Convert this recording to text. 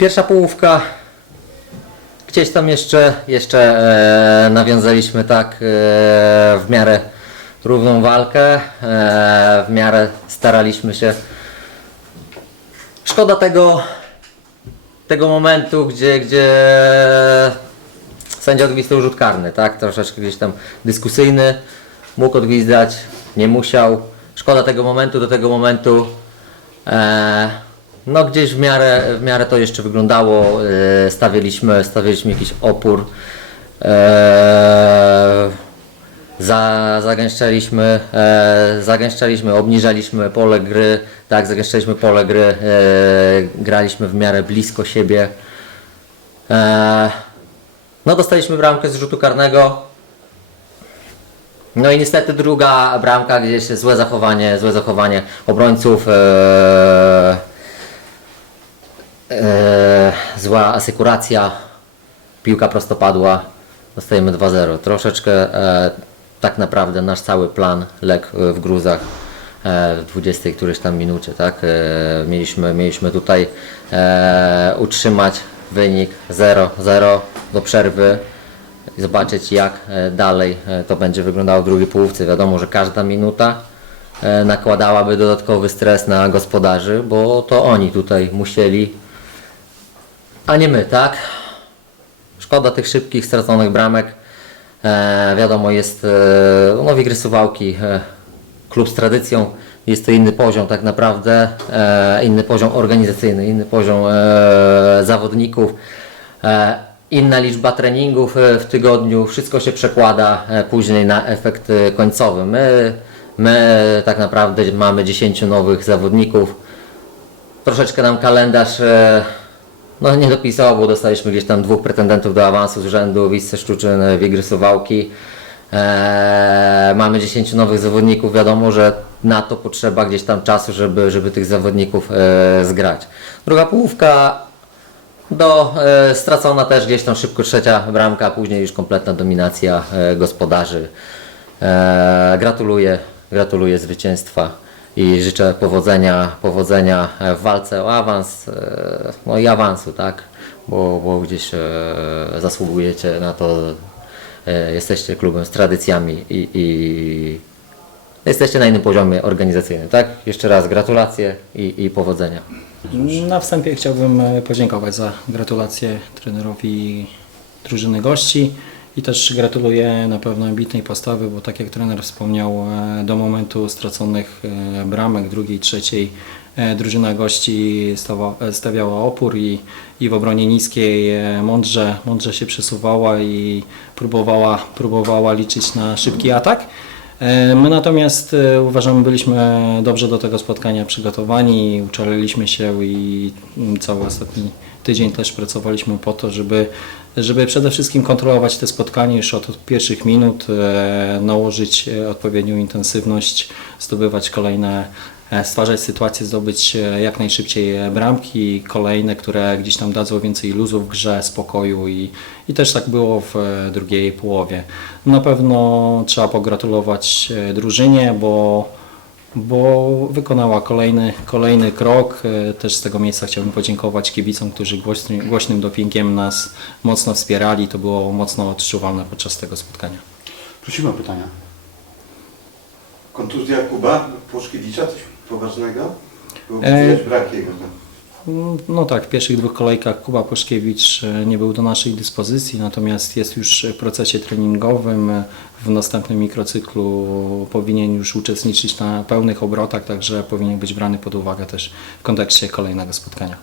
Pierwsza połówka. Gdzieś tam jeszcze, jeszcze e, nawiązaliśmy tak e, w miarę równą walkę. E, w miarę staraliśmy się. Szkoda tego, tego momentu, gdzie, gdzie sędzia odgwizdał rzut karny, tak? Troszeczkę gdzieś tam dyskusyjny. Mógł odgwizdać, nie musiał. Szkoda tego momentu, do tego momentu. E, no gdzieś w miarę, w miarę to jeszcze wyglądało. E, stawialiśmy, stawialiśmy jakiś opór. E, za, zagęszczaliśmy, e, zagęszczaliśmy, obniżaliśmy pole gry, tak, zagęszczaliśmy pole gry, graliśmy w miarę blisko siebie. No dostaliśmy bramkę z rzutu karnego. No i niestety druga bramka, gdzieś złe zachowanie, złe zachowanie obrońców. E, zła asekuracja, piłka prostopadła, dostajemy 2-0. Troszeczkę e, tak naprawdę nasz cały plan legł e, w gruzach e, w 20 którejś tam minucie, tak? E, mieliśmy, mieliśmy tutaj e, utrzymać wynik 0-0 do przerwy i zobaczyć jak e, dalej e, to będzie wyglądało w drugiej połówce. Wiadomo, że każda minuta nakładałaby dodatkowy stres na gospodarzy, bo to oni tutaj musieli, a nie my, tak? Szkoda tych szybkich, straconych bramek. E, wiadomo, jest e, no, e, klub z tradycją. Jest to inny poziom tak naprawdę, e, inny poziom organizacyjny, inny poziom e, zawodników, e, inna liczba treningów e, w tygodniu. Wszystko się przekłada e, później na efekt e, końcowy. My, my tak naprawdę mamy 10 nowych zawodników. Troszeczkę nam kalendarz e, no nie dopisało, bo dostaliśmy gdzieś tam dwóch pretendentów do awansu z rzędu, Wisce Szczuczyn, Wigry Suwałki. Eee, mamy 10 nowych zawodników, wiadomo, że na to potrzeba gdzieś tam czasu, żeby, żeby tych zawodników e, zgrać. Druga połówka do, e, stracona też gdzieś tam szybko trzecia bramka, a później już kompletna dominacja e, gospodarzy. E, gratuluję, gratuluję zwycięstwa i życzę powodzenia, powodzenia w walce o awans, e, no i awansu, tak, bo, bo gdzieś e, zasługujecie na to, e, jesteście klubem z tradycjami i, i jesteście na innym poziomie organizacyjnym, tak? Jeszcze raz gratulacje i, i powodzenia. Na wstępie chciałbym podziękować za gratulacje trenerowi drużyny gości i też gratuluję na pewno ambitnej postawy, bo tak jak trener wspomniał, e, do momentu straconych e, bramek drugiej, trzeciej e, drużyna gości stawiała opór i, i w obronie niskiej mądrze, mądrze się przesuwała i próbowała, próbowała liczyć na szybki atak. E, My natomiast e, uważamy, byliśmy dobrze do tego spotkania przygotowani, uczaliliśmy się i mm, cały ostatni tydzień też pracowaliśmy po to, żeby, żeby przede wszystkim kontrolować te spotkanie już od pierwszych minut, e, nałożyć odpowiednią intensywność, zdobywać kolejne, stwarzać sytuację, zdobyć e, jak najszybciej e, bramki, kolejne, które gdzieś tam dadzą więcej luzu w grze, spokoju i, i też tak było w e, drugiej połowie. Na pewno trzeba pogratulować e, drużynie, bo, bo wykonała kolejny, kolejny krok. E, Też z tego miejsca chciałbym podziękować kibicom, którzy głośnym, głośnym dopingiem nas mocno wspierali. To było mocno odczuwalne podczas tego spotkania. Prosimy o pytania. Kontuzja Kuba Płoszkiewicza, coś poważnego? Bo E, brak jego. tak? No tak, w pierwszych dwóch kolejkach Kuba Poszkiewicz e, nie był do naszej dyspozycji, natomiast jest już w procesie treningowym. E, W następnym mikrocyklu powinien już uczestniczyć na pełnych obrotach, także powinien być brany pod uwagę też w kontekście kolejnego spotkania.